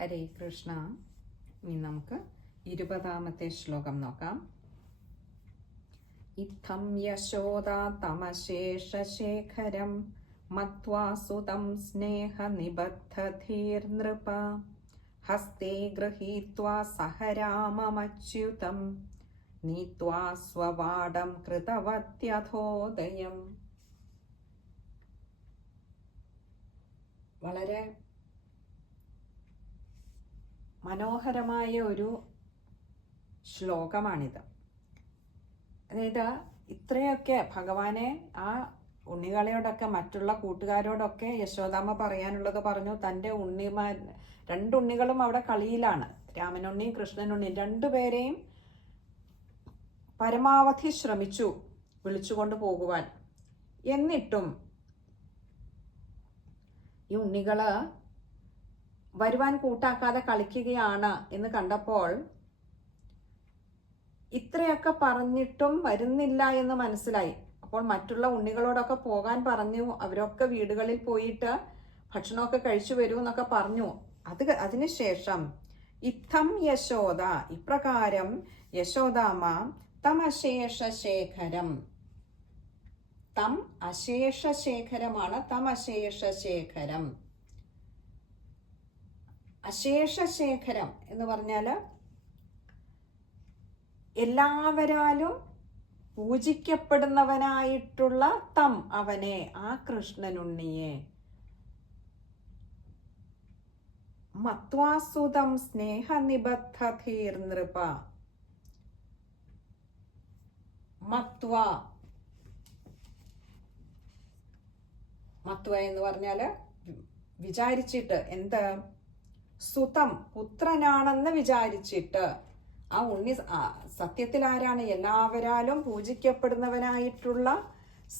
ഹരേ കൃഷ്ണ. ഇനി നമുക്ക് ഇരുപതാമത്തെ ശ്ലോകം നോക്കാം. ഇത്തം യശോദാ തമശേഷശേഖരം മത്വാ സുതം സ്നേഹനിബദ്ധധീർനൃപ. ഹസ്തേ ഗൃഹീത്വാ സഹരാമമച്യുതം. നീത്വാ സ്വവാടം കൃതവത്യഥോദയം വളരെ മനോഹരമായ ഒരു ശ്ലോകമാണിത്. അതായത് ഇത്രയൊക്കെ ഭഗവാനെ ആ ഉണ്ണികളയോടൊക്കെ മറ്റുള്ള കൂട്ടുകാരോടൊക്കെ യശോദാമ്മ പറയാനുള്ളത് പറഞ്ഞു. തന്റെ ഉണ്ണിമാർ രണ്ടുണ്ണികളും അവിടെ കളിയിലാണ്. രാമനുണ്ണിയും കൃഷ്ണനുണ്ണിയും രണ്ടുപേരെയും പരമാവധി ശ്രമിച്ചു വിളിച്ചുകൊണ്ട് പോകുവാൻ. എന്നിട്ടും ഈ ഉണ്ണികൾ വരുവാൻ കൂട്ടാക്കാതെ കളിക്കുകയാണ് എന്ന് കണ്ടപ്പോൾ ഇത്രയൊക്കെ പറഞ്ഞിട്ടും വരുന്നില്ല എന്ന് മനസ്സിലായി. അപ്പോൾ മറ്റുള്ള ഉണ്ണികളോടൊക്കെ പോകാൻ പറഞ്ഞു. അവരൊക്കെ വീടുകളിൽ പോയിട്ട് ഭക്ഷണമൊക്കെ കഴിച്ചു വരൂ എന്നൊക്കെ പറഞ്ഞു. അത് അതിനുശേഷം ഇത്തം യശോദ ഇപ്രകാരം യശോദാമ തം അശേഷശേഖരം. തം അശേഷശേഖരമാണ് തം അശേഷശേഖരം. അശേഷശേഖരം എന്ന് പറഞ്ഞാൽ എല്ലാവരാലും പൂജിക്കപ്പെടുന്നവനായിട്ടുള്ള തം അവനെ ആ കൃഷ്ണനുണ്ണിയെ. മത്വാസുതം സ്നേഹനിബദ്ധീർ നൃപ മത്വ. മത്വ എന്ന് പറഞ്ഞാൽ വിചാരിച്ചിട്ട് എന്ത്? സുതം പുത്രനാണെന്ന് വിചാരിച്ചിട്ട്. ആ ഉണ്ണി സത്യത്തിൽ ആരാണ്? എല്ലാവരാലും പൂജിക്കപ്പെടുന്നവനായിട്ടുള്ള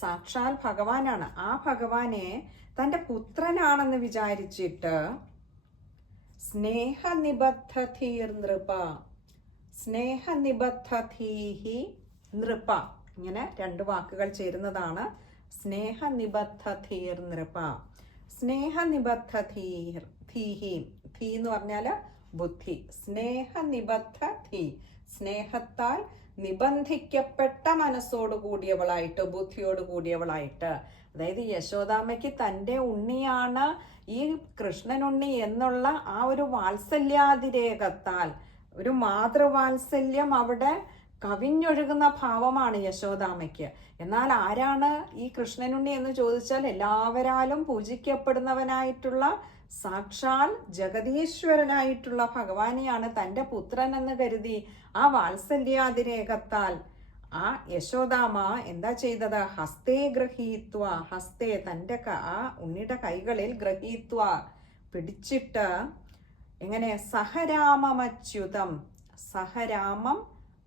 സാക്ഷാൽ ഭഗവാനാണ്. ആ ഭഗവാനെ തന്റെ പുത്രനാണെന്ന് വിചാരിച്ചിട്ട് സ്നേഹനിബദ്ധധീർ നൃപ സ്നേഹനിബദ്ധധീഹി നൃപ ഇങ്ങനെ രണ്ട് വാക്കുകൾ ചേരുന്നതാണ് സ്നേഹനിബദ്ധധീർ നൃപ സ്നേഹനിബദ്ധധീർ ധീഹി ധീ എന്ന് പറഞ്ഞാൽ ബുദ്ധി. സ്നേഹനിബദ്ധ ധീ സ്നേഹത്താൽ നിബന്ധിക്കപ്പെട്ട മനസ്സോട് കൂടിയവളായിട്ട് ബുദ്ധിയോട് കൂടിയവളായിട്ട്. അതായത് യശോദാമ്മയ്ക്ക് തന്റെ ഉണ്ണിയാണ് ഈ കൃഷ്ണനുണ്ണി എന്നുള്ള ആ ഒരു വാത്സല്യാതിരേകത്താൽ ഒരു മാതൃവാത്സല്യം അവിടെ കവിഞ്ഞൊഴുകുന്ന ഭാവമാണ് യശോദാമയ്ക്ക് എന്നാൽ ആരാണ് ഈ കൃഷ്ണനുണ്ണി എന്ന് ചോദിച്ചാൽ എല്ലാവരാലും പൂജിക്കപ്പെടുന്നവനായിട്ടുള്ള സാക്ഷാൽ ജഗതീശ്വരനായിട്ടുള്ള ഭഗവാനെയാണ് തന്റെ പുത്രൻ എന്ന് കരുതി ആ വാത്സല്യാതിരേകത്താൽ ആ യശോദാമ എന്താ ചെയ്തത്? ഹസ്തേ ഗ്രഹീത്വ ഹസ്തേ തന്റെ ആ ഉണ്ണിയുടെ കൈകളിൽ ഗ്രഹീത്വ പിടിച്ചിട്ട് എങ്ങനെ? സഹരാമമച്യുതം സഹരാമം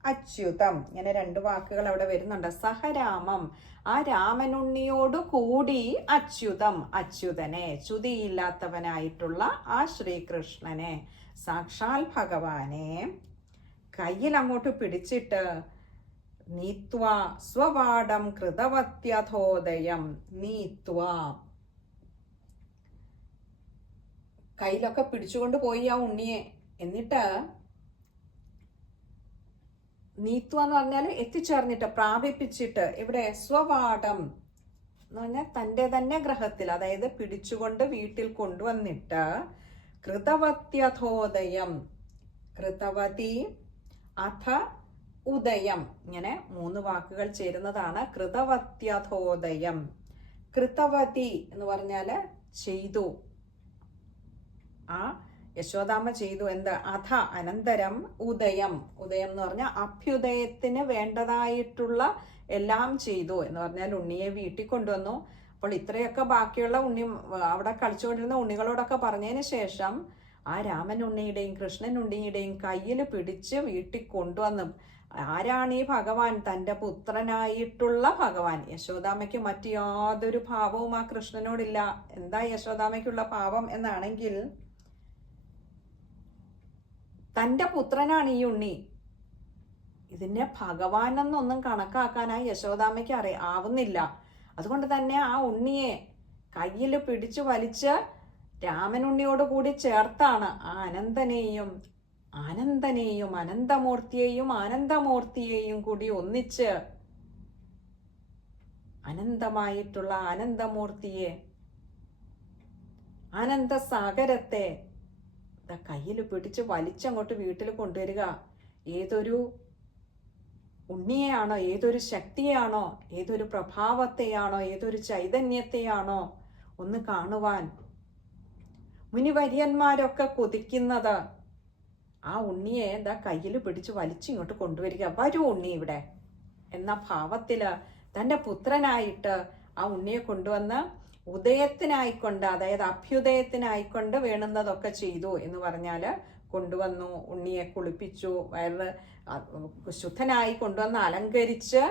അച്യുതം. ഇങ്ങനെ രണ്ട് വാക്കുകൾ അവിടെ വരുന്നുണ്ട്. സഹരാമം. ആ രാമനുണ്ണിയോട് കൂടി അച്യുതം അച്യുതനെ ചുതിയില്ലാത്തവനായിട്ടുള്ള ആ ശ്രീകൃഷ്ണനെ സാക്ഷാൽ ഭഗവാനെ കയ്യിൽ അങ്ങോട്ട് പിടിച്ചിട്ട് നീത്വ സ്വപാഠം കൃതവത്യഥോദയം നീത്വ. കയ്യിലൊക്കെ പിടിച്ചുകൊണ്ട് പോയി ആ ഉണ്ണിയെ. എന്നിട്ട് നീത്വ എന്ന് പറഞ്ഞാൽ എത്തിച്ചേർന്നിട്ട് പ്രാപിപ്പിച്ചിട്ട് ഇവിടെ സ്വവാടം എന്ന് പറഞ്ഞാൽ തന്റെ തന്നെ ഗ്രഹത്തിൽ അതായത് പിടിച്ചുകൊണ്ട് വീട്ടിൽ കൊണ്ടുവന്നിട്ട് കൃതവത്യഥോദയം കൃതവതി അഥ ഉദയം ഇങ്ങനെ മൂന്ന് വാക്കുകൾ ചേരുന്നതാണ്. കൃതവത്യഥോദയം കൃതവതി എന്ന് പറഞ്ഞാൽ ചെയ്തു. ആ യശോദാമ്മ ചെയ്തു എന്ത്? അധ അനന്തരം ഉദയം. ഉദയം എന്ന് പറഞ്ഞാൽ അഭ്യുദയത്തിന് വേണ്ടതായിട്ടുള്ള എല്ലാം ചെയ്തു എന്ന് പറഞ്ഞാൽ ഉണ്ണിയെ വീട്ടിൽ കൊണ്ടുവന്നു. അപ്പോൾ ഇത്രയൊക്കെ ബാക്കിയുള്ള ഉണ്ണി അവിടെ കളിച്ചുകൊണ്ടിരുന്ന ഉണ്ണികളോടൊക്കെ പറഞ്ഞതിന് ശേഷം ആ രാമൻ ഉണ്ണിയുടെയും കൃഷ്ണൻ ഉണ്ണിയുടെയും കയ്യിൽ പിടിച്ച് വീട്ടിൽ കൊണ്ടുവന്നു. ആരാണ് ഈ ഭഗവാൻ? തന്റെ പുത്രനായിട്ടുള്ള ഭഗവാൻ. യശോദാമയ്ക്ക് മറ്റു യാതൊരു ഭാവവും ആ കൃഷ്ണനോടില്ല. എന്താ യശോദാമയ്ക്കുള്ള ഭാവം എന്നാണെങ്കിൽ തന്റെ പുത്രനാണ് ഈ ഉണ്ണി. ഇതിനെ ഭഗവാൻ എന്നൊന്നും കണക്കാക്കാനായി യശോദാമ്മയ്ക്ക് അറിയ ആവുന്നില്ല. അതുകൊണ്ട് തന്നെ ആ ഉണ്ണിയെ കയ്യിൽ പിടിച്ചു വലിച്ച് രാമനുണ്ണിയോട് കൂടി ചേർത്താണ് ആ അനന്തനെയും ആനന്ദനെയും അനന്തമൂർത്തിയെയും ആനന്ദമൂർത്തിയെയും കൂടി ഒന്നിച്ച് അനന്തമായിട്ടുള്ള ആനന്ദമൂർത്തിയെ ആനന്ദസാഗരത്തെ കയ്യിൽ പിടിച്ച് വലിച്ചങ്ങോട്ട് വീട്ടിൽ കൊണ്ടുവരിക. ഏതൊരു ഉണ്ണിയെയാണോ ഏതൊരു ശക്തിയാണോ ഏതൊരു പ്രഭാവത്തെയാണോ ഏതൊരു ചൈതന്യത്തെയാണോ ഒന്ന് കാണുവാൻ. മുനിവര്യന്മാരൊക്കെ കൊതിക്കുന്നത്. ആ ഉണ്ണിയെ എന്താ കയ്യിൽ പിടിച്ച് വലിച്ചിങ്ങോട്ട് കൊണ്ടുവരിക. വരൂ ഉണ്ണി ഇവിടെ. എന്ന ഭാവത്തിൽ തന്റെ പുത്രനായിട്ട് ആ ഉണ്ണിയെ കൊണ്ടുവന്ന് ഉദയത്തിനായിക്കൊണ്ട് അതായത് അഭ്യുദയത്തിനായിക്കൊണ്ട് വേണുന്നതൊക്കെ ചെയ്തു എന്ന് പറഞ്ഞാൽ കൊണ്ടുവന്നു ഉണ്ണിയെ കുളിപ്പിച്ചു വയറ് ശുദ്ധനായി കൊണ്ടുവന്ന് അലങ്കരിച്ച്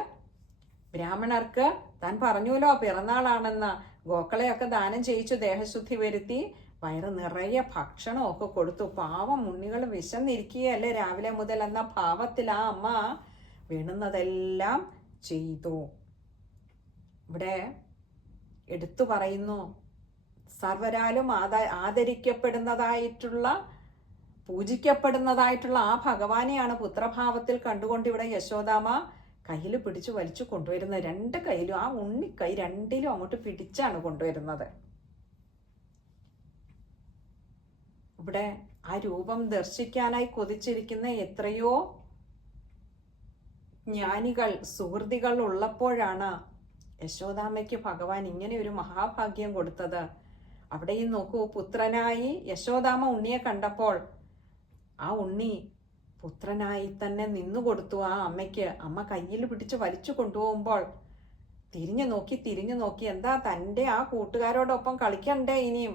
ബ്രാഹ്മണർക്ക് താൻ പറഞ്ഞുവല്ലോ പിറന്നാളാണെന്ന് ഗോക്കളെയൊക്കെ ദാനം ചെയ്യിച്ചു ദേഹശുദ്ധി വരുത്തി വയറ് നിറയെ ഭക്ഷണമൊക്കെ കൊടുത്തു. പാവം ഉണ്ണികൾ വിശന്നിരിക്കുകയല്ലേ രാവിലെ മുതൽ എന്ന ഭാവത്തിൽ ആ അമ്മ വീണുന്നതെല്ലാം ചെയ്തു. ഇവിടെ എടുത്തു പറയുന്നു. സർവരാലും ആദ ആദരിക്കപ്പെടുന്നതായിട്ടുള്ള പൂജിക്കപ്പെടുന്നതായിട്ടുള്ള ആ ഭഗവാനെയാണ് പുത്രഭാവത്തിൽ കണ്ടുകൊണ്ട് ഇവിടെ യശോദാമ കയ്യിൽ പിടിച്ചു വലിച്ചു കൊണ്ടുവരുന്നത്. രണ്ട് കയ്യിലും ആ ഉണ്ണിക്കൈ രണ്ടിലും അങ്ങോട്ട് പിടിച്ചാണ് കൊണ്ടുവരുന്നത്. ഇവിടെ ആ രൂപം ദർശിക്കാനായി കൊതിച്ചിരിക്കുന്ന എത്രയോ ജ്ഞാനികൾ സുഹൃതികൾ ഉള്ളപ്പോഴാണ് യശോദാമ്മയ്ക്ക് ഭഗവാൻ ഇങ്ങനെ ഒരു മഹാഭാഗ്യം കൊടുത്തത്. അവിടെയും നോക്കൂ പുത്രനായി യശോദാമ ഉണ്ണിയെ കണ്ടപ്പോൾ ആ ഉണ്ണി പുത്രനായി തന്നെ നിന്നു കൊടുത്തു ആ അമ്മയ്ക്ക്. അമ്മ കയ്യിൽ പിടിച്ച് വലിച്ചു കൊണ്ടുപോകുമ്പോൾ തിരിഞ്ഞു നോക്കി തിരിഞ്ഞു നോക്കി എന്താ തന്റെ ആ കൂട്ടുകാരോടൊപ്പം കളിക്കണ്ടേ ഇനിയും?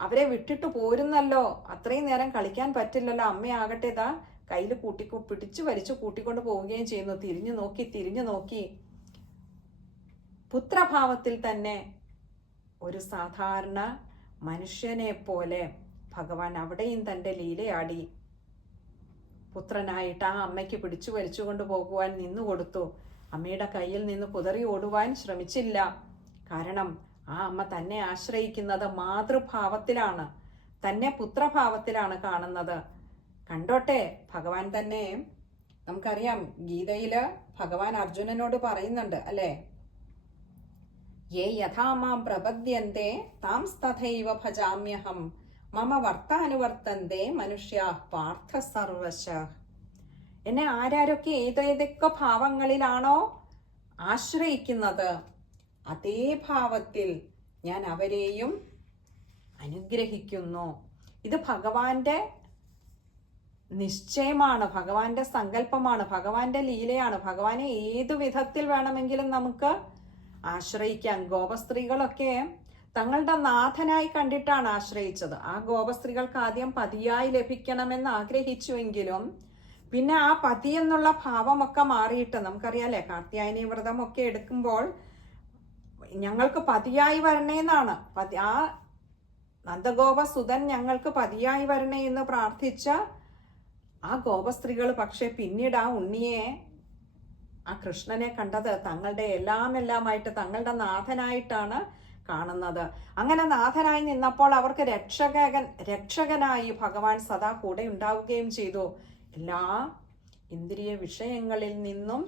അവരെ വിട്ടിട്ട് പോരുന്നല്ലോ. അത്രയും നേരം കളിക്കാൻ പറ്റില്ലല്ലോ. അമ്മയാകട്ടെ ഇതാ കയ്യിൽ കൂട്ടി പിടിച്ചു വലിച്ചു കൂട്ടിക്കൊണ്ട് പോവുകയും ചെയ്യുന്നു. തിരിഞ്ഞു നോക്കി തിരിഞ്ഞു നോക്കി. പുത്രഭാവത്തിൽ തന്നെ ഒരു സാധാരണ മനുഷ്യനെ പോലെ ഭഗവാൻ അവിടെയും തന്റെ ലീലയാടി പുത്രനായിട്ട് ആ അമ്മയ്ക്ക് പിടിച്ചു വലിച്ചുകൊണ്ട് പോകുവാൻ നിന്നു കൊടുത്തു. അമ്മയുടെ കയ്യിൽ നിന്ന് കുതറി ഓടുവാൻ ശ്രമിച്ചില്ല. കാരണം ആ അമ്മ തന്നെ ആശ്രയിക്കുന്നത് മാതൃഭാവത്തിലാണ്. തന്നെ പുത്രഭാവത്തിലാണ് കാണുന്നത്. കണ്ടോട്ടെ ഭഗവാൻ തന്നെ നമുക്കറിയാം ഗീതയിൽ ഭഗവാൻ അർജുനനോട് പറയുന്നുണ്ട് അല്ലേ? യേ യഥാ മാം പ്രപദ്യന്തെ താം തഥൈവ ഭജാമ്യഹം മമ വർത്താനുവർത്തന്തെ മനുഷ്യ പാർത്ഥ സർവശ എന്നെ ആരാരൊക്കെ ഏതേതൊക്കെ ഭാവങ്ങളിലാണോ ആശ്രയിക്കുന്നത് അതേ ഭാവത്തിൽ ഞാൻ അവരെയും അനുഗ്രഹിക്കുന്നു. ഇത് ഭഗവാന്റെ നിശ്ചയമാണ് ഭഗവാന്റെ സങ്കല്പമാണ് ഭഗവാന്റെ ലീലയാണ്. ഭഗവാനെ ഏതു വിധത്തിൽ വേണമെങ്കിലും നമുക്ക് ആശ്രയിക്കാൻ. ഗോപസ്ത്രീകളൊക്കെ തങ്ങളുടെ നാഥനായി കണ്ടിട്ടാണ് ആശ്രയിച്ചത്. ആ ഗോപസ്ത്രീകൾക്ക് ആദ്യം പതിയായി ലഭിക്കണമെന്ന് ആഗ്രഹിച്ചുവെങ്കിലും പിന്നെ ആ പതി എന്നുള്ള ഭാവമൊക്കെ മാറിയിട്ട് നമുക്കറിയാലേ കാർത്തിയായനി വ്രതമൊക്കെ എടുക്കുമ്പോൾ ഞങ്ങൾക്ക് പതിയായി വരണേന്നാണ് പതി ആ നന്ദഗോപ സുതൻ ഞങ്ങൾക്ക് പതിയായി വരണേ എന്ന് പ്രാർത്ഥിച്ച ആ ഗോപസ്ത്രീകൾ പക്ഷെ പിന്നീട് ആ ഉണ്ണിയെ ആ കൃഷ്ണനെ കണ്ടത് തങ്ങളുടെ എല്ലാം എല്ലാമായിട്ട് തങ്ങളുടെ നാഥനായിട്ടാണ് കാണുന്നത്. അങ്ങനെ നാഥനായി നിന്നപ്പോൾ അവർക്ക് രക്ഷകൻ രക്ഷകനായി ഭഗവാൻ സദാ കൂടെ ഉണ്ടാവുകയും ചെയ്തു. എല്ലാ ഇന്ദ്രിയ വിഷയങ്ങളിൽ നിന്നും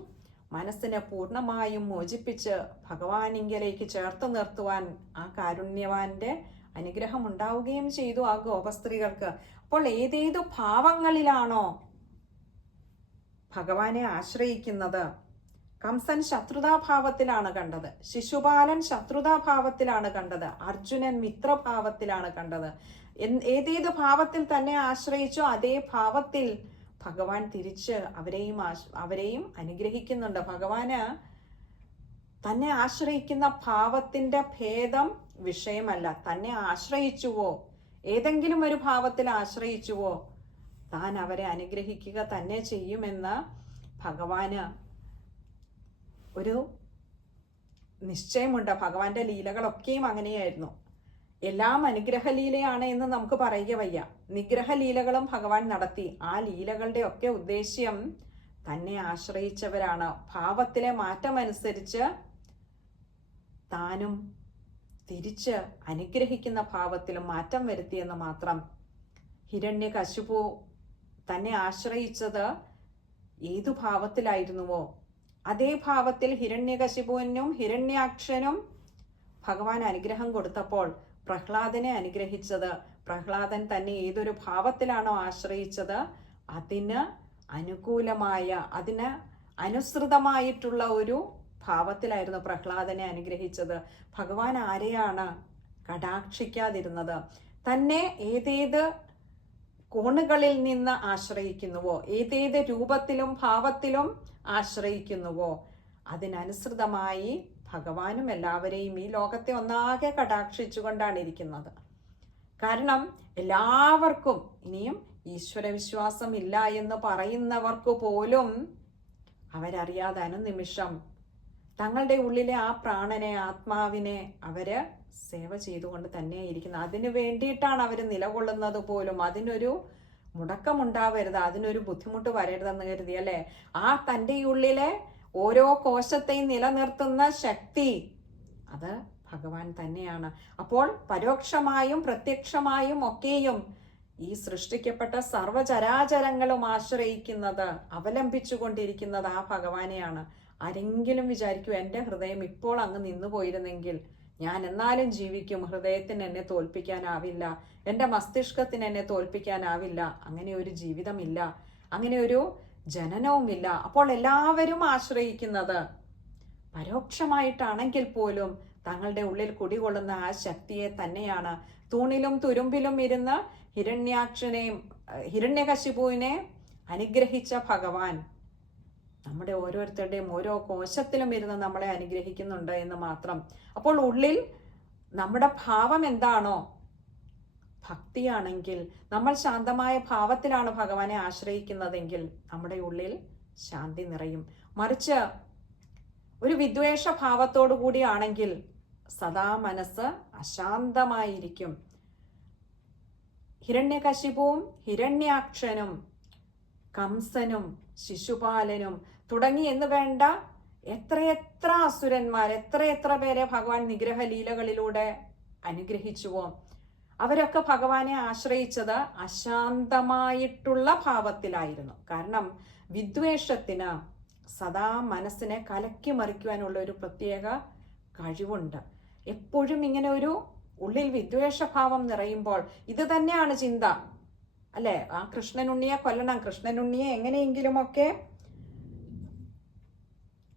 മനസ്സിനെ പൂർണമായും മോചിപ്പിച്ച് ഭഗവാനിങ്കലേക്ക് ചേർത്ത് നിർത്തുവാൻ ആ കാരുണ്യവാന്റെ അനുഗ്രഹം ഉണ്ടാവുകയും ചെയ്തു ആ ഗോപസ്ത്രീകൾക്ക്. അപ്പോൾ ഏതേതു ഭാവങ്ങളിലാണോ ഭഗവാനെ ആശ്രയിക്കുന്നത്? കംസൻ ശത്രുതാഭാവത്തിലാണ് കണ്ടത്. ശിശുപാലൻ ശത്രുതാഭാവത്തിലാണ് കണ്ടത്. അർജുനൻ മിത്രഭാവത്തിലാണ് കണ്ടത്. ഏതേത് ഭാവത്തിൽ തന്നെ ആശ്രയിച്ചോ അതേ ഭാവത്തിൽ ഭഗവാൻ തിരിച്ച് അവരെയും അവരെയും അനുഗ്രഹിക്കുന്നുണ്ട്. ഭഗവാന് തന്നെ ആശ്രയിക്കുന്ന ഭാവത്തിന്റെ ഭേദം വിഷയമല്ല. തന്നെ ആശ്രയിച്ചുവോ ഏതെങ്കിലും ഒരു ഭാവത്തിൽ ആശ്രയിച്ചുവോ താൻ അവരെ അനുഗ്രഹിക്കുക തന്നെ ചെയ്യുമെന്ന് ഭഗവാന് ഒരു നിശ്ചയമുണ്ട്. ഭഗവാന്റെ ലീലകളൊക്കെയും അങ്ങനെയായിരുന്നു. എല്ലാം അനുഗ്രഹലീലയാണ് എന്ന് നമുക്ക് പറയുക വയ്യ. നിഗ്രഹലീലകളും ഭഗവാൻ നടത്തി. ആ ലീലകളുടെ ഒക്കെ ഉദ്ദേശ്യം തന്നെ ആശ്രയിച്ചവരാണ്. ഭാവത്തിലെ മാറ്റമനുസരിച്ച് താനും തിരിച്ച് അനുഗ്രഹിക്കുന്ന ഭാവത്തിലും മാറ്റം വരുത്തിയെന്ന് മാത്രം ഹിരണ്യ കശുപു തന്നെ ആശ്രയിച്ചത് ഏതു ഭാവത്തിലായിരുന്നുവോ? അതേ ഭാവത്തിൽ ഹിരണ്യകശിപുവിനും ഹിരണ്യാക്ഷനും ഭഗവാൻ അനുഗ്രഹം കൊടുത്തപ്പോൾ പ്രഹ്ലാദനെ അനുഗ്രഹിച്ചത്. പ്രഹ്ലാദൻ തന്നെ ഏതൊരു ഭാവത്തിലാണോ ആശ്രയിച്ചത് അതിന് അനുകൂലമായ അതിന് അനുസൃതമായിട്ടുള്ള ഒരു ഭാവത്തിലായിരുന്നു പ്രഹ്ലാദനെ അനുഗ്രഹിച്ചത്. ഭഗവാൻ ആരെയാണ് കടാക്ഷിക്കാതിരുന്നത്? തന്നെ ഏതേത് കോണുകളിൽ നിന്ന് ആശ്രയിക്കുന്നുവോ? ഏതേത് രൂപത്തിലും ഭാവത്തിലും ആശ്രയിക്കുന്നുവോ? അതിനനുസൃതമായി ഭഗവാനും എല്ലാവരെയും ഈ ലോകത്തെ ഒന്നാകെ കടാക്ഷിച്ചുകൊണ്ടാണ് ഇരിക്കുന്നത് കാരണം എല്ലാവർക്കും ഇനിയും ഈശ്വരവിശ്വാസം ഇല്ല എന്ന് പറയുന്നവർക്ക് പോലും അവരറിയാതെ അനുനിമിഷം തങ്ങളുടെ ഉള്ളിലെ ആ പ്രാണനെ ആത്മാവിനെ അവർ സേവ ചെയ്തുകൊണ്ട് തന്നെ ഇരിക്കുന്നത് അതിനു വേണ്ടിയിട്ടാണ് അവർ നിലകൊള്ളുന്നത് പോലും. അതിനൊരു മുടക്കമുണ്ടാവരുത് അതിനൊരു ബുദ്ധിമുട്ട് വരരുതെന്ന് കരുതി അല്ലേ? ആ തന്റെ ഉള്ളിലെ ഓരോ കോശത്തെയും നിലനിർത്തുന്ന ശക്തി അത് ഭഗവാൻ തന്നെയാണ്. അപ്പോൾ പരോക്ഷമായും പ്രത്യക്ഷമായും ഒക്കെയും ഈ സൃഷ്ടിക്കപ്പെട്ട സർവചരാചരങ്ങളും ആശ്രയിക്കുന്നത് അവലംബിച്ചുകൊണ്ടിരിക്കുന്നത് ആ ഭഗവാനെയാണ്. ആരെങ്കിലും വിചാരിക്കൂ എന്റെ ഹൃദയം ഇപ്പോൾ അങ്ങ് നിന്നു പോയിരുന്നെങ്കിൽ ഞാൻ എന്നാലും ജീവിക്കും ഹൃദയത്തിന് എന്നെ തോൽപ്പിക്കാനാവില്ല എന്റെ മസ്തിഷ്കത്തിന് എന്നെ തോൽപ്പിക്കാനാവില്ല അങ്ങനെ ഒരു ജീവിതമില്ല അങ്ങനെ ഒരു ജനനവുമില്ല. അപ്പോൾ എല്ലാവരും ആശ്രയിക്കുന്നത് പരോക്ഷമായിട്ടാണെങ്കിൽ പോലും തങ്ങളുടെ ഉള്ളിൽ കുടികൊള്ളുന്ന ആ ശക്തിയെ തന്നെയാണ്. തൂണിലും തുരുമ്പിലും ഇരുന്ന് ഹിരണ്യാക്ഷനെയും ഹിരണ്യകശിപുവിനെ അനുഗ്രഹിച്ച ഭഗവാൻ. നമ്മുടെ ഓരോരുത്തരുടെയും ഓരോ കോശത്തിലും ഇരുന്ന് നമ്മളെ അനുഗ്രഹിക്കുന്നുണ്ട് എന്ന് മാത്രം. അപ്പോൾ ഉള്ളിൽ നമ്മുടെ ഭാവം എന്താണോ? ഭക്തിയാണെങ്കിൽ നമ്മൾ ശാന്തമായ ഭാവത്തിലാണ് ഭഗവാനെ ആശ്രയിക്കുന്നതെങ്കിൽ നമ്മുടെ ഉള്ളിൽ ശാന്തി നിറയും. മറിച്ച് ഒരു വിദ്വേഷ ഭാവത്തോടു കൂടിയാണെങ്കിൽ സദാ മനസ്സ് അശാന്തമായിരിക്കും. ഹിരണ്യകശിപുവും ഹിരണ്യാക്ഷനും കംസനും ശിശുപാലനും തുടങ്ങി എന്ന് വേണ്ട. എത്രയെത്ര അസുരന്മാർ എത്രയെത്ര പേരെ ഭഗവാൻ നിഗ്രഹലീലകളിലൂടെ അനുഗ്രഹിച്ചുവോ. അവരൊക്കെ ഭഗവാനെ ആശ്രയിച്ചത് അശാന്തമായിട്ടുള്ള ഭാവത്തിലായിരുന്നു. കാരണം വിദ്വേഷത്തിന് സദാ മനസ്സിനെ കലക്കി മറിക്കുവാനുള്ള ഒരു പ്രത്യേക കഴിവുണ്ട്. എപ്പോഴും ഇങ്ങനെ ഒരു ഉള്ളിൽ വിദ്വേഷഭാവം നിറയുമ്പോൾ ഇത് തന്നെയാണ് ചിന്ത. അല്ലേ? ആ കൃഷ്ണനുണ്ണിയെ കൊല്ലണം. കൃഷ്ണനുണ്ണിയെ എങ്ങനെയെങ്കിലുമൊക്കെ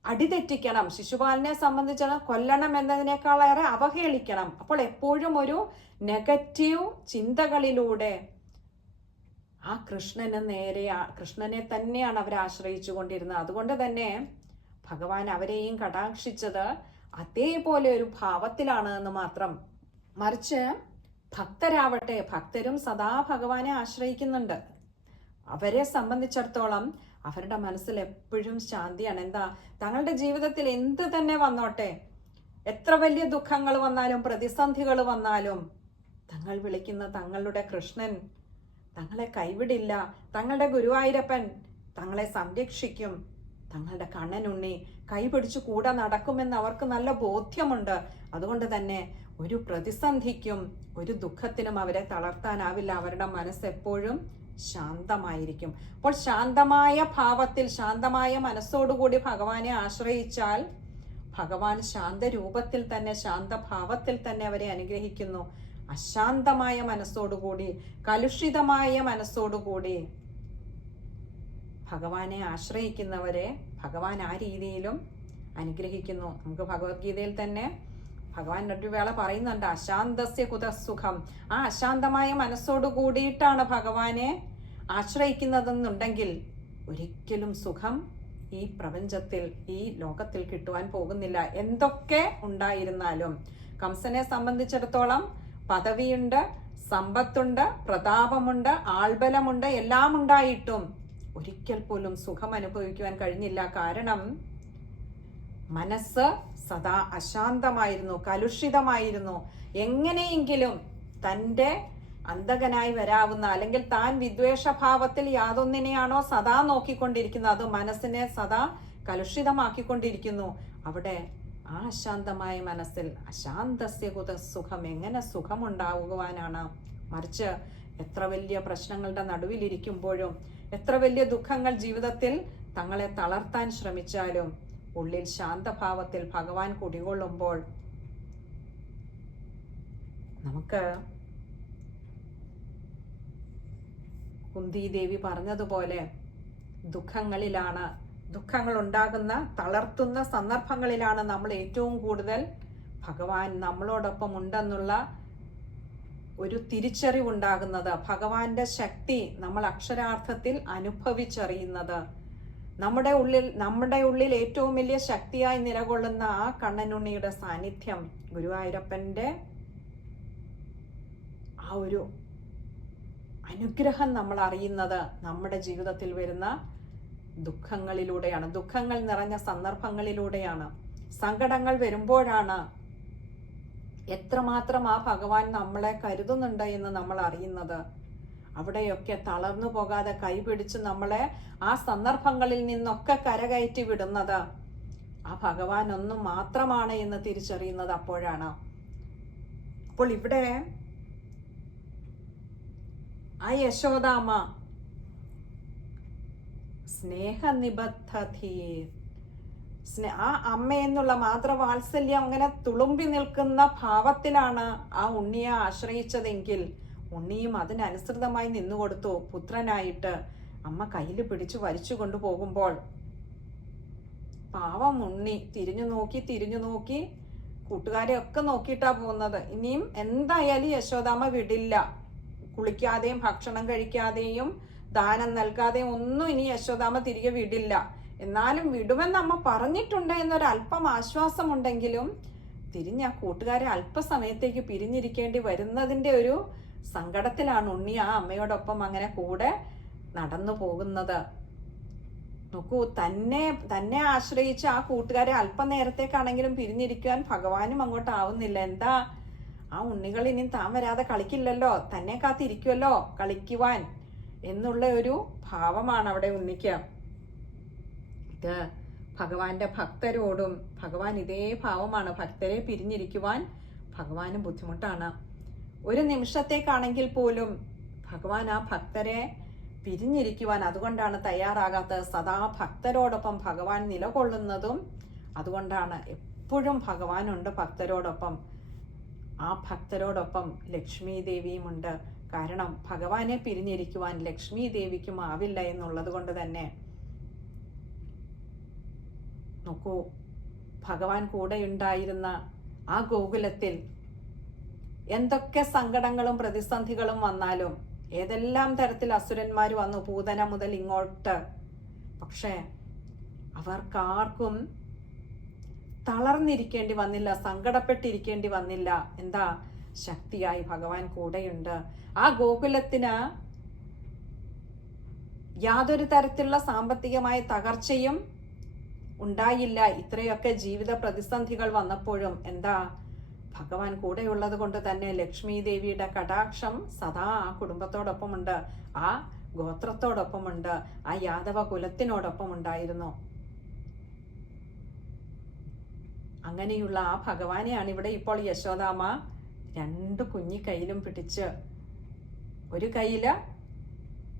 അടിതെറ്റിക്കണം. ശിശുപാലനെ സംബന്ധിച്ചിടത്തോളം കൊല്ലണം എന്നതിനേക്കാളേറെ അവഹേളിക്കണം. അപ്പോൾ എപ്പോഴും ഒരു നെഗറ്റീവ് ചിന്തകളിലൂടെ ആ കൃഷ്ണന് നേരെ കൃഷ്ണനെ തന്നെയാണ് അവർ ആശ്രയിച്ചു കൊണ്ടിരുന്നത്. അതുകൊണ്ട് തന്നെ ഭഗവാൻ അവരെയും കടാക്ഷിച്ചത് അതേപോലെ ഒരു ഭാവത്തിലാണ് എന്ന് മാത്രം മറിച്ച് ഭക്തരാവട്ടെ ഭക്തരും സദാ ഭഗവാനെ ആശ്രയിക്കുന്നുണ്ട്. അവരെ സംബന്ധിച്ചിടത്തോളം അവരുടെ മനസ്സിൽ എപ്പോഴും ശാന്തിയാണ്. എന്താ? തങ്ങളുടെ ജീവിതത്തിൽ എന്ത് തന്നെ വന്നോട്ടെ. എത്ര വലിയ ദുഃഖങ്ങൾ വന്നാലും പ്രതിസന്ധികൾ വന്നാലും തങ്ങൾ വിളിക്കുന്ന തങ്ങളുടെ കൃഷ്ണൻ തങ്ങളെ കൈവിടില്ല. തങ്ങളുടെ ഗുരുവായൂരപ്പൻ തങ്ങളെ സംരക്ഷിക്കും. തങ്ങളുടെ കണ്ണനുണ്ണി കൈപിടിച്ചു കൂടെ നടക്കുമെന്ന് അവർക്ക് നല്ല ബോധ്യമുണ്ട്. അതുകൊണ്ട് തന്നെ ഒരു പ്രതിസന്ധിക്കും ഒരു ദുഃഖത്തിനും അവരെ തളർത്താനാവില്ല. അവരുടെ മനസ്സ് എപ്പോഴും ശാന്തമായിരിക്കും. അപ്പോൾ ശാന്തമായ ഭാവത്തിൽ ശാന്തമായ മനസ്സോടുകൂടി ഭഗവാനെ ആശ്രയിച്ചാൽ ഭഗവാൻ ശാന്തരൂപത്തിൽ തന്നെ ശാന്തഭാവത്തിൽ തന്നെ അവരെ അനുഗ്രഹിക്കുന്നു. അശാന്തമായ മനസ്സോടുകൂടി കലുഷിതമായ മനസ്സോടുകൂടി ഭഗവാനെ ആശ്രയിക്കുന്നവരെ ഭഗവാൻ ആ രീതിയിലും അനുഗ്രഹിക്കുന്നു. നമുക്ക് ഭഗവത്ഗീതയിൽ തന്നെ ഭഗവാൻ ഒരു വേള പറയുന്നുണ്ട് അശാന്തസ്യ കുതസുഖം ആ അശാന്തമായ മനസ്സോട് കൂടിയിട്ടാണ് ഭഗവാനെ ആശ്രയിക്കുന്നതെന്നുണ്ടെങ്കിൽ ഒരിക്കലും സുഖം ഈ പ്രപഞ്ചത്തിൽ ഈ ലോകത്തിൽ കിട്ടുവാൻ പോകുന്നില്ല. എന്തൊക്കെ ഉണ്ടായിരുന്നാലും. കംസനെ സംബന്ധിച്ചിടത്തോളം പദവിയുണ്ട് സമ്പത്തുണ്ട് പ്രതാപമുണ്ട് ആൾബലമുണ്ട് എല്ലാം ഉണ്ടായിട്ടും ഒരിക്കൽ പോലും സുഖം അനുഭവിക്കുവാൻ കഴിഞ്ഞില്ല. കാരണം മനസ്സ് സദാ അശാന്തമായിരുന്നു കലുഷിതമായിരുന്നു. എങ്ങനെയെങ്കിലും തന്റെ അന്തകനായി വരാവുന്ന അല്ലെങ്കിൽ താൻ വിദ്വേഷഭാവത്തിൽ യാതൊന്നിനെയാണോ സദാ നോക്കിക്കൊണ്ടിരിക്കുന്നത്? അത് മനസ്സിനെ സദാ കലുഷിതമാക്കിക്കൊണ്ടിരിക്കുന്നു. അവിടെ ആ അശാന്തമായ മനസ്സിൽ അശാന്തസ്യ കുത സുഖം എങ്ങനെ സുഖമുണ്ടാകുവാനാണ്? മറിച്ച് എത്ര വലിയ പ്രശ്നങ്ങളുടെ നടുവിലിരിക്കുമ്പോഴും എത്ര വലിയ ദുഃഖങ്ങൾ ജീവിതത്തിൽ തങ്ങളെ തളർത്താൻ ശ്രമിച്ചാലും ഉള്ളിൽ ശാന്തഭാവത്തിൽ ഭഗവാൻ കുടികൊള്ളുമ്പോൾ നമുക്ക് കുന്തിദേവി പറഞ്ഞതുപോലെ ദുഃഖങ്ങളിലാണ് ദുഃഖങ്ങൾ ഉണ്ടാകുന്ന തളർത്തുന്ന സന്ദർഭങ്ങളിലാണ് നമ്മൾ ഏറ്റവും കൂടുതൽ ഭഗവാൻ നമ്മളോടൊപ്പം ഉണ്ടെന്നുള്ള ഒരു തിരിച്ചറിവുണ്ടാകുന്നത് ഭഗവാന്റെ ശക്തി നമ്മൾ അക്ഷരാർത്ഥത്തിൽ അനുഭവിച്ചറിയുന്നത്. നമ്മുടെ ഉള്ളിൽ നമ്മുടെ ഉള്ളിൽ ഏറ്റവും വലിയ ശക്തിയായി നിലകൊള്ളുന്ന ആ കണ്ണനുണ്ണിയുടെ സാന്നിധ്യം ഗുരുവായൂരപ്പന്റെ ആ ഒരു അനുഗ്രഹം നമ്മൾ അറിയുന്നത് നമ്മുടെ ജീവിതത്തിൽ വരുന്ന ദുഃഖങ്ങളിലൂടെയാണ്. ദുഃഖങ്ങൾ നിറഞ്ഞ സന്ദർഭങ്ങളിലൂടെയാണ്. സങ്കടങ്ങൾ വരുമ്പോഴാണ് എത്രമാത്രം ആ ഭഗവാൻ നമ്മളെ കരുതുന്നുണ്ട് എന്ന് നമ്മൾ അറിയുന്നത്. അവിടെയൊക്കെ തളർന്നു പോകാതെ കൈപിടിച്ച് നമ്മളെ ആ സന്ദർഭങ്ങളിൽ നിന്നൊക്കെ കരകയറ്റി വിടുന്നത്. ആ ഭഗവാൻ ഒന്ന് മാത്രമാണ് എന്ന് തിരിച്ചറിയുന്നത് അപ്പോഴാണ്. അപ്പോൾ ഇവിടെ ആ യശോദാമ്മ സ്നേഹനിബദ്ധധീർ സ്നേ ആ അമ്മ എന്നുള്ള മാതൃവാത്സല്യം അങ്ങനെ തുളുമ്പി നിൽക്കുന്ന ഭാവത്തിലാണ് ആ ഉണ്ണിയെ ആശ്രയിച്ചതെങ്കിൽ ഉണ്ണിയും അതിനനുസൃതമായി നിന്നുകൊടുത്തു പുത്രനായിട്ട് അമ്മ കയ്യിൽ പിടിച്ചു വലിച്ചു കൊണ്ടുപോകുമ്പോൾ പാവം ഉണ്ണി തിരിഞ്ഞു നോക്കി തിരിഞ്ഞു നോക്കി. കൂട്ടുകാരെ ഒക്കെ നോക്കിയിട്ടാ പോകുന്നത്. ഇനിയും എന്തായാലും യശോദാമ്മ വിടില്ല. കുളിക്കാതെയും ഭക്ഷണം കഴിക്കാതെയും ദാനം നൽകാതെയും ഒന്നും ഇനി യശോദാമ്മ തിരികെ വിടില്ല. എന്നാലും വിടുമെന്ന് അമ്മ പറഞ്ഞിട്ടുണ്ട് എന്നൊരു അല്പം ആശ്വാസമുണ്ടെങ്കിലും തിരിഞ്ഞ കൂട്ടുകാരെ അല്പസമയത്തേക്ക് പിരിഞ്ഞിരിക്കേണ്ടി വരുന്നതിന്റെ ഒരു സങ്കടത്തിലാണ് ഉണ്ണി ആ അമ്മയോടൊപ്പം അങ്ങനെ കൂടെ നടന്നു പോകുന്നത്. നോക്കൂ തന്നെ തന്നെ ആശ്രയിച്ച് ആ കൂട്ടുകാരെ അല്പനേരത്തേക്കാണെങ്കിലും പിരിഞ്ഞിരിക്കുവാൻ ഭഗവാനും അങ്ങോട്ട് ആവുന്നില്ല. എന്താ? ആ ഉണ്ണികൾ ഇനി താൻ വരാതെ കളിക്കില്ലല്ലോ? തന്നെ കാത്തിരിക്കുമല്ലോ കളിക്കുവാൻ എന്നുള്ള ഒരു ഭാവമാണ് അവിടെ ഉണ്ണിക്ക്. ഇത് ഭഗവാന്റെ ഭക്തരോടും ഭഗവാൻ ഇതേ ഭാവമാണ് ഭക്തരെ പിരിഞ്ഞിരിക്കുവാൻ ഭഗവാനും ബുദ്ധിമുട്ടാണ്. ഒരു നിമിഷത്തേക്കാണെങ്കിൽ പോലും ഭഗവാൻ ആ ഭക്തരെ പിരിഞ്ഞിരിക്കുവാൻ അതുകൊണ്ടാണ് തയ്യാറാകാത്തത് സദാ ഭക്തരോടൊപ്പം ഭഗവാൻ നിലകൊള്ളുന്നതും അതുകൊണ്ടാണ് എപ്പോഴും ഭഗവാനുണ്ട് ഭക്തരോടൊപ്പം. ആ ഭക്തരോടൊപ്പം ലക്ഷ്മി ദേവിയുമുണ്ട് കാരണം ഭഗവാനെ പിരിഞ്ഞിരിക്കുവാൻ ലക്ഷ്മി ദേവിക്കും ആവില്ല എന്നുള്ളത് കൊണ്ട് തന്നെ. നോക്കൂ ഭഗവാൻ കൂടെ ഉണ്ടായിരുന്ന ആ ഗോകുലത്തിൽ എന്തൊക്കെ സങ്കടങ്ങളും പ്രതിസന്ധികളും വന്നാലും ഏതെല്ലാം തരത്തിൽ അസുരന്മാർ വന്നു പൂതന മുതൽ ഇങ്ങോട്ട്. പക്ഷേ അവർക്കാർക്കും തളർന്നിരിക്കേണ്ടി വന്നില്ല സങ്കടപ്പെട്ടിരിക്കേണ്ടി വന്നില്ല. എന്താ? ശക്തിയായി ഭഗവാൻ കൂടെയുണ്ട്. ആ ഗോകുലത്തിന് യാതൊരു തരത്തിലുള്ള സാമ്പത്തികമായ തകർച്ചയും ഉണ്ടായില്ല. ഇത്രയൊക്കെ ജീവിത പ്രതിസന്ധികൾ വന്നപ്പോഴും എന്താ? ഭഗവാൻ കൂടെയുള്ളത് കൊണ്ട് തന്നെ ലക്ഷ്മി ദേവിയുടെ കടാക്ഷം സദാ ആ കുടുംബത്തോടൊപ്പമുണ്ട്. ആ ഗോത്രത്തോടൊപ്പമുണ്ട്. ആ യാദവ കുലത്തിനോടൊപ്പം ഉണ്ടായിരുന്നു അങ്ങനെയുള്ള ആ ഭഗവാനെയാണ് ഇവിടെ ഇപ്പോൾ യശോദാമ രണ്ട് കുഞ്ഞി കയ്യിലും പിടിച്ച് ഒരു കയ്യിൽ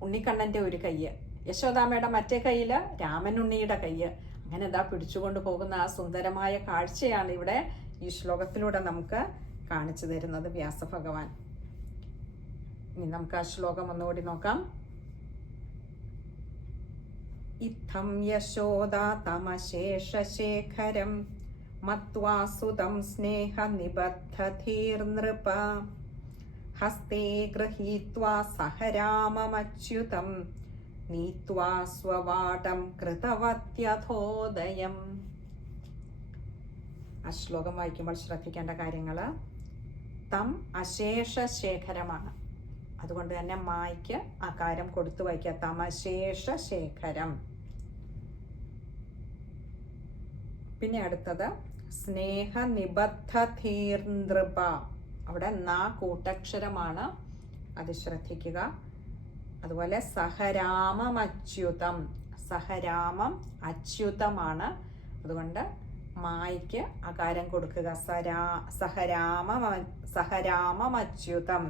ഉണ്ണിക്കണ്ണന്റെ ഒരു കയ്യ് യശോദാമയുടെ മറ്റേ കയ്യിൽ രാമനുണ്ണിയുടെ കയ്യ്. അങ്ങനെ ഇതാ പിടിച്ചുകൊണ്ട് പോകുന്ന ആ സുന്ദരമായ കാഴ്ചയാണ് ഇവിടെ ഈ ശ്ലോകത്തിലൂടെ നമുക്ക് കാണിച്ചു തരുന്നത് വ്യാസഭഗവാൻ. ഇനി നമുക്ക് ആ ശ്ലോകം ഒന്നുകൂടി നോക്കാം. ഇത്തം യശോദാ തമശേഷശേഖരം മത്വാസുതം സ്നേഹനിബദ്ധധീർനൃപ ഹസ്തേ ഗൃഹീത്വാ സഹരാമമച്യുതം നീത്വാ സ്വവാടം കൃതവത്യഥോദയം ആ ശ്ലോകം വായിക്കുമ്പോൾ ശ്രദ്ധിക്കേണ്ട കാര്യങ്ങൾ തം അശേഷ ശേഖരമാണ്. അതുകൊണ്ട് തന്നെ മായ്ക്ക് അകാരം കൊടുത്തു വായിക്കുക. തമശേഷ ശേഖരം. പിന്നെ അടുത്തത് സ്നേഹ നിബദ്ധധീർനൃപ അവിടെ നാ കൂട്ടക്ഷരമാണ്. അത് ശ്രദ്ധിക്കുക. അതുപോലെ സഹരാമം അച്യുതം സഹരാമം അച്യുതമാണ്. അതുകൊണ്ട് മായ്ക്ക് അകാരം കൊടുക്കുക. സരാ സഹരാമ സഹരാമമച്യുതം.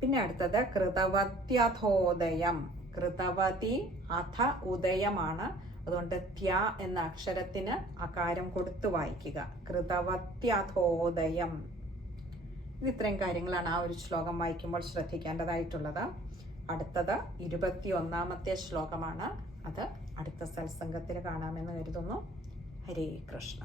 പിന്നെ അടുത്തത് കൃതവത്യഥോദയം കൃതവതി അഥ ഉദയമാണ്. അതുകൊണ്ട് ത്യ എന്ന അക്ഷരത്തിന് അകാരം കൊടുത്തു വായിക്കുക. കൃതവത്യഥോദയം ഇത് ഇത്രയും കാര്യങ്ങളാണ് ആ ഒരു ശ്ലോകം വായിക്കുമ്പോൾ ശ്രദ്ധിക്കേണ്ടതായിട്ടുള്ളത്. അടുത്തത് ഇരുപത്തി ഒന്നാമത്തെ ശ്ലോകമാണ്. അത് അടുത്ത സത്സംഗത്തിൽ കാണാമെന്ന് കരുതുന്നു. ഹരേ കൃഷ്ണ